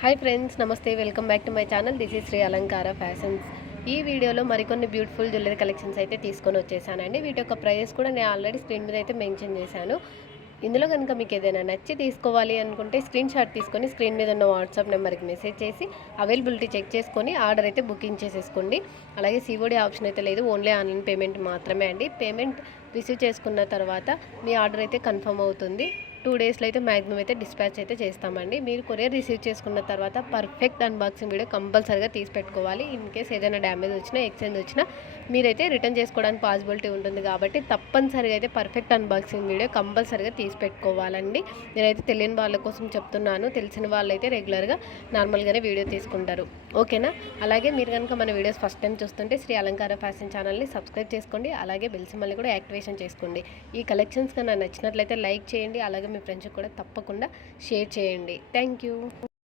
Hi friends, నమస్తే. Welcome back to my channel. This is Shri Alankara fashions. ఈ వీడియోలో మరికొన్ని బ్యూటిఫుల్ జ్యువెలరీ కలెక్షన్స్ అయితే తీసుకొని వచ్చేసానండి. వీటి యొక్క ప్రైస్ కూడా నేను ఆల్రెడీ స్క్రీన్ మీద అయితే మెన్షన్ చేశాను. ఇందులో కనుక మీకు ఏదైనా నచ్చి తీసుకోవాలి అనుకుంటే స్క్రీన్ షాట్ తీసుకొని స్క్రీన్ మీద ఉన్న వాట్సాప్ నెంబర్కి మెసేజ్ చేసి అవైలబిలిటీ చెక్ చేసుకొని ఆర్డర్ అయితే బుకింగ్ చేసేసుకోండి. అలాగే సిఓడి ఆప్షన్ అయితే లేదు, ఓన్లీ ఆన్లైన్ పేమెంట్ మాత్రమే అండి. పేమెంట్ రిసీవ్ చేసుకున్న తర్వాత మీ ఆర్డర్ అయితే కన్ఫర్మ్ అవుతుంది. 2 డేస్లో అయితే మ్యాక్సిమం అయితే డిస్పాచ్ అయితే చేస్తామండి. మీరు కొరియర్ రిసీవ్ చేసుకున్న తర్వాత పర్ఫెక్ట్ అన్బాక్సింగ్ వీడియో కంపల్సరీగా తీసి పెట్టుకోవాలి. ఇన్ కేస్ ఏదైనా డ్యామేజ్ వచ్చినా, ఎక్స్చేంజ్ వచ్చినా మీరైతే రిటర్న్ చేసుకోవడానికి పాసిబిలిటీ ఉంటుంది కాబట్టి తప్పనిసరిగా అయితే పర్ఫెక్ట్ అన్బాక్సింగ్ వీడియో కంపల్సరీగా తీసి పెట్టుకోవాలండి. నేనైతే తెలియని వాళ్ళ కోసం చెప్తున్నాను. తెలిసిన వాళ్ళైతే రెగ్యులర్గా నార్మల్గానే వీడియో తీసుకుంటారు, ఓకేనా? అలాగే మీరు కనుక మన వీడియోస్ ఫస్ట్ టైం చూస్తుంటే శ్రీ అలంకార ఫ్యాషన్ ఛానల్ని సబ్స్క్రైబ్ చేసుకోండి. అలాగే బెల్ సింబల్ని కూడా యాక్టివేషన్ చేసుకోండి. ఈ కలెక్షన్స్ కన్నా నచ్చినట్లయితే లైక్ చేయండి. అలాగే మీ ఫ్రెండ్స్కి కూడా తప్పకుండా షేర్ చేయండి. Thank you.